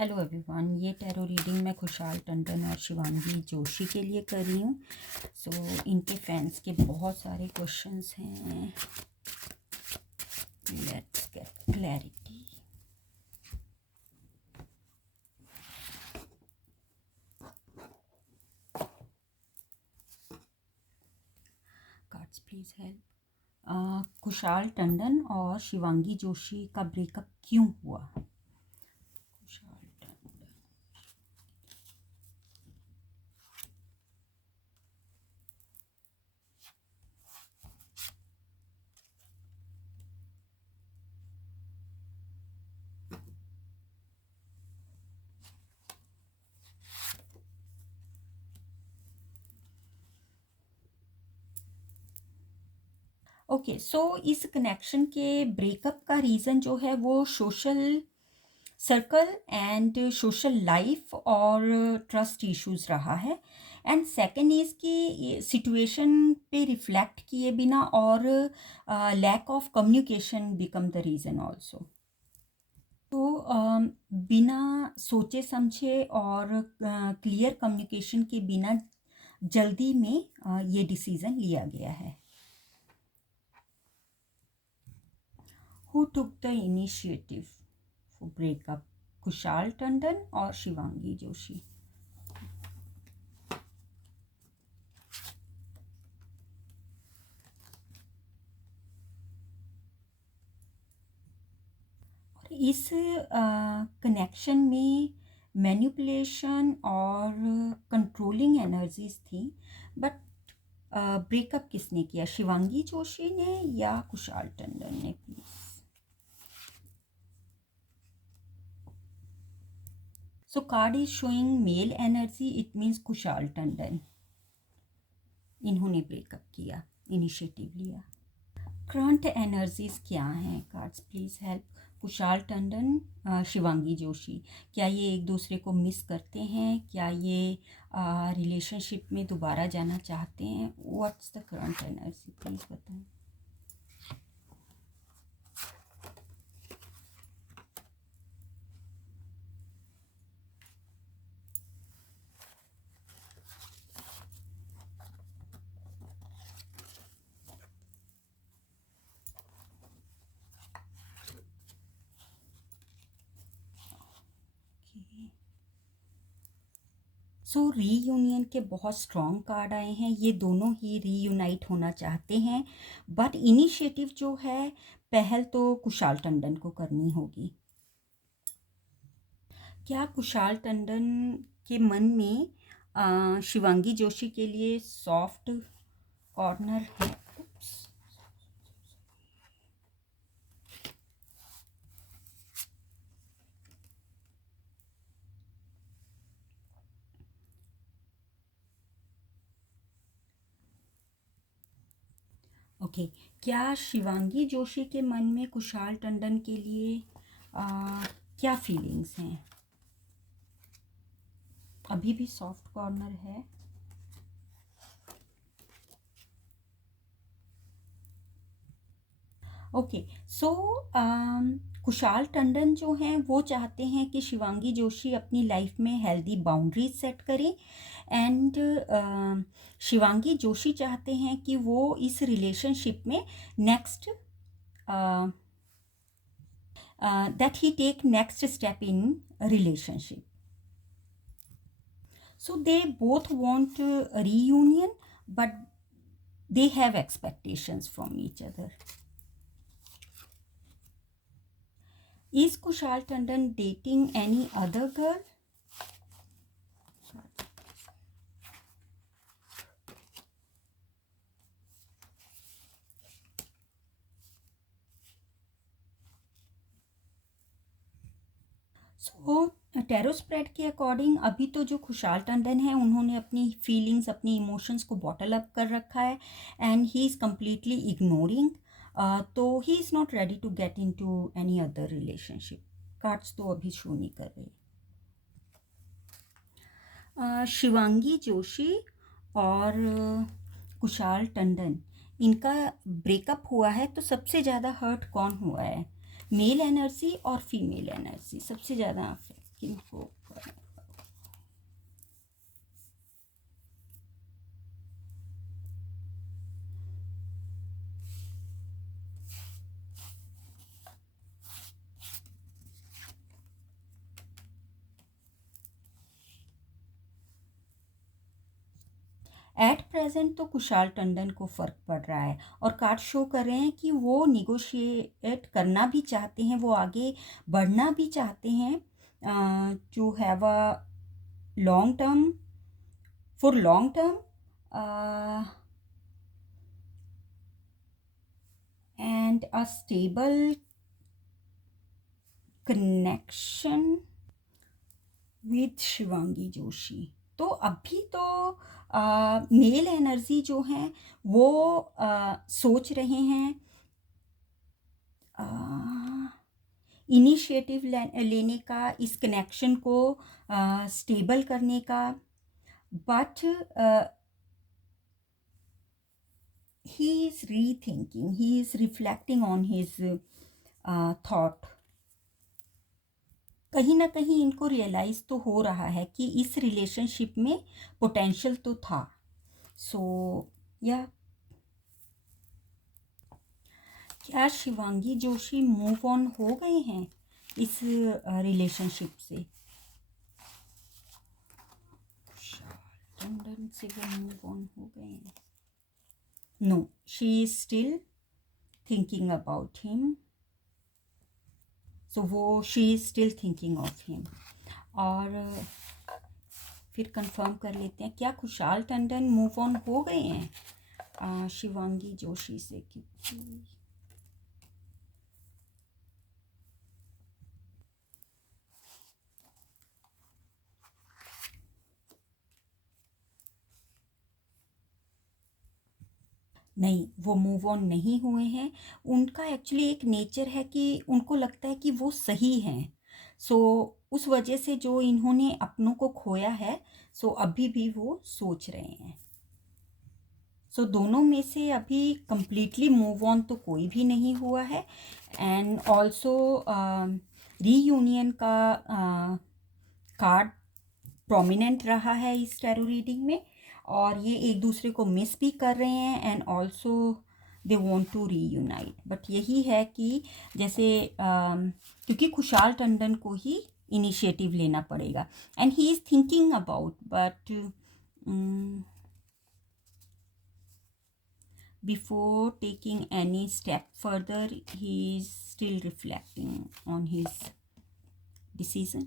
Hello everyone, ये tarot reading मैं खुशहाल टंडन और शिवांगी जोशी के लिए कर रही हूँ। सो इनके फैंस के बहुत सारे क्वेश्चंस हैं। Let's get clarity. Cards please help. खुशहाल टंडन और शिवांगी जोशी का ब्रेकअप क्यों हुआ? खुशहाल टंडन। ओके, सो इस कनेक्शन के ब्रेकअप का रीज़न जो है वो social circle and social life और ट्रस्ट इश्यूज रहा है। एंड सेकेंड इज़ कि सिचुएशन पे रिफ्लेक्ट किए बिना और lack of communication become the reason also. तो बिना सोचे समझे और क्लियर कम्युनिकेशन के बिना जल्दी में ये डिसीज़न लिया गया है। Who took the initiative for breakup? खुशहाल टंडन और शिवांगी जोशी। और इस कनेक्शन में मैनिपुलेशन और कंट्रोलिंग एनर्जीज थी, बट ब्रेकअप किसने किया? शिवांगी जोशी ने या खुशहाल टंडन ने? Please. So card is showing mail energy, it means खुशहाल टंडन, इन्होंने ब्रेकअप किया, इनिशिएटिव लिया। करंट एनर्जीज क्या हैं? Cards please help. खुशहाल टंडन, शिवांगी जोशी, क्या ये एक दूसरे को मिस करते हैं? क्या ये रिलेशनशिप में दोबारा जाना चाहते हैं? What's the current energy, please बताएं। सो रीयूनियन के बहुत स्ट्रॉन्ग कार्ड आए हैं। ये दोनों ही रीयूनाइट होना चाहते हैं, बट इनिशिएटिव जो है पहल तो खुशहाल टंडन को करनी होगी। क्या खुशहाल टंडन के मन में शिवांगी जोशी के लिए सॉफ्ट कॉर्नर है? ओके, क्या शिवांगी जोशी के मन में खुशहाल टंडन के लिए क्या फीलिंग्स हैं? अभी भी सॉफ्ट कॉर्नर है। ओके, सो खुशहाल टंडन जो हैं वो चाहते हैं कि शिवांगी जोशी अपनी लाइफ में हेल्दी बाउंड्रीज सेट करें, एंड शिवांगी जोशी चाहते हैं कि वो इस रिलेशनशिप में next that he take next step in a relationship. So they both want a reunion, but they have expectations from each other. Is Kushal Tandon dating any other girl? So tarot spread के according अभी तो जो खुशहाल टंडन है उन्होंने अपनी feelings, अपनी emotions को बॉटल अप कर रखा है, and he is completely ignoring. तो he is not ready to get into any other relationship. Cards तो अभी शो नहीं कर रहे। शिवांगी जोशी और खुशहाल टंडन, इनका ब्रेकअप हुआ है, तो सबसे ज़्यादा हर्ट कौन हुआ है? मेल एनर्जी और फीमेल एनर्जी सबसे ज़्यादा अफेक्ट। किनको एट प्रेजेंट तो कुशाल टंडन को फ़र्क पड़ रहा है और कार्ड शो कर रहे हैं कि वो निगोशिएट करना भी चाहते हैं, वो आगे बढ़ना भी चाहते हैं to have a long term, for long term and a stable connection with Shivangi Joshi. तो अभी तो मेल एनर्जी जो है वो सोच रहे हैं इनिशिएटिव लेने का, इस कनेक्शन को स्टेबल करने का, बट ही इज़ री thinking, he is reflecting on his thought. कहीं ना कहीं इनको रियलाइज़ तो हो रहा है कि इस रिलेशनशिप में पोटेंशियल तो था। सो या क्या शिवांगी जोशी मूव ऑन हो गए हैं इस रिलेशनशिप से? टंडन से वो मूव ऑन हो गए हैं? No, she is still thinking about him. So वो she is still thinking of him. और फिर कंफर्म कर लेते हैं, क्या कुशाल टंडन मूव ऑन हो गए हैं शिवांगी जोशी से? क्योंकि नहीं, वो मूव ऑन नहीं हुए हैं। उनका एक्चुअली एक नेचर है कि उनको लगता है कि वो सही हैं। सो उस वजह से जो इन्होंने अपनों को खोया है, सो अभी भी वो सोच रहे हैं। सो दोनों में से अभी कंप्लीटली मूव ऑन तो कोई भी नहीं हुआ है। एंड ऑल्सो रीयूनियन का कार्ड प्रोमिनेंट रहा है इस टैरो रीडिंग में, और ये एक दूसरे को मिस भी कर रहे हैं and also they want to reunite. But यही है कि जैसे क्योंकि खुशाल टंडन को ही इनिशिएटिव लेना पड़ेगा and he is thinking about, but before taking any step further he is still reflecting on his decision.